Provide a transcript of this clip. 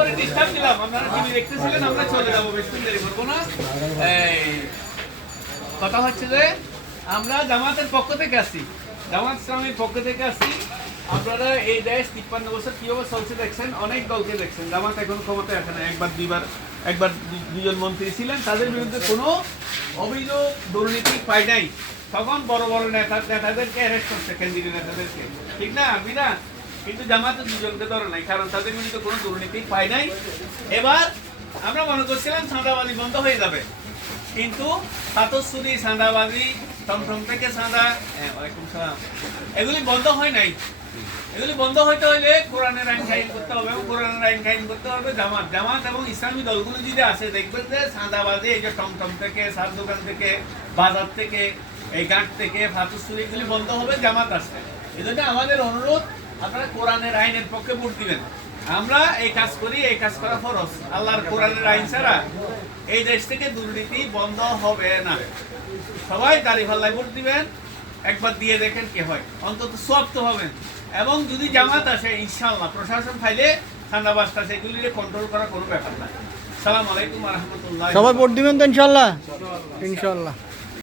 করে ডিস্টার্ব দিলাম, আপনারা টিভি দেখতেছিলেন, আমরা চলে যাবো, বেশি দেরি করবো না। এই কথা হচ্ছে যে আমরা জামাতের পক্ষ থেকে আসছি, জামাত ইসলামের পক্ষ থেকে আসছি। আপনারা এই দেশ 53 বছর কিভাবে চলছে দেখছেন, অনেক দলকে দেখছেন। জামাত এখন ক্ষমতায় আসে না, একবার দুজন মন্ত্রী ছিলেন, তাদের বিরুদ্ধে কোনো অভিযোগ দুর্নীতি পাই নাই। তখন বড় বড় নেতাদেরকে অ্যারেস্ট করছে, কেন্দ্রীয় নেতাদেরকে, ঠিক না আমি না? কিন্তু জামাতে দুজনকে ধরে নাই, কারণ তাদের বিরুদ্ধে কোনো দুর্নীতি পাই নাই। এবার আমরা মনে করছিলাম চাঁদাবাজি বন্ধ হয়ে যাবে, কিন্তু সাতসুরি চাঁদাবাজি, টমটম থেকে চাঁদা, ওয়ালাইকুম সালাম, এগুলি বন্ধ হয় নাই। এগুলি বন্ধ হইতে হইলে কোরআনের আইন কায়েম করতে হবে, এবং কোরআনের আইন কায়েম করতে হবে জামাত এবং ইসলামী দলগুলো যদি আছে, দেখবেন যে চাঁদাবাজি, এই যে টমটম থেকে, সার দোকান থেকে, বাজার থেকে, এই ঘাট থেকে, ফাতুসুরি, এগুলি বন্ধ হবে জামাত আসছে। এই জন্য আমাদের অনুরোধ, আপনারা কোরআনের আইনের পক্ষে ভোট দিবেন। আমরা এই কাজ করি, এই কাজ করা ফরজ। আল্লাহর কোরআনের আইন ছাড়া এই দেশ থেকে দুর্নীতি বন্ধ হবে না। সবাই দাঁড়িপাল্লায় ভোট দিবেন, একবার দিয়ে দেখেন কি হয়, অন্তত সওয়াব তো হবেন। এবং যদি জামাত আসে, ইনশাআল্লাহ প্রশাসন ফাইলে ঠান্ডাবাসটা সেগুলিকে কন্ট্রোল করা কোনো ব্যাপার না। সালাম আলাইকুম ওয়া রাহমাতুল্লাহ। সবাই ভোট দিবেন তো ইনশাল্লাহ? ইনশাল্লাহ।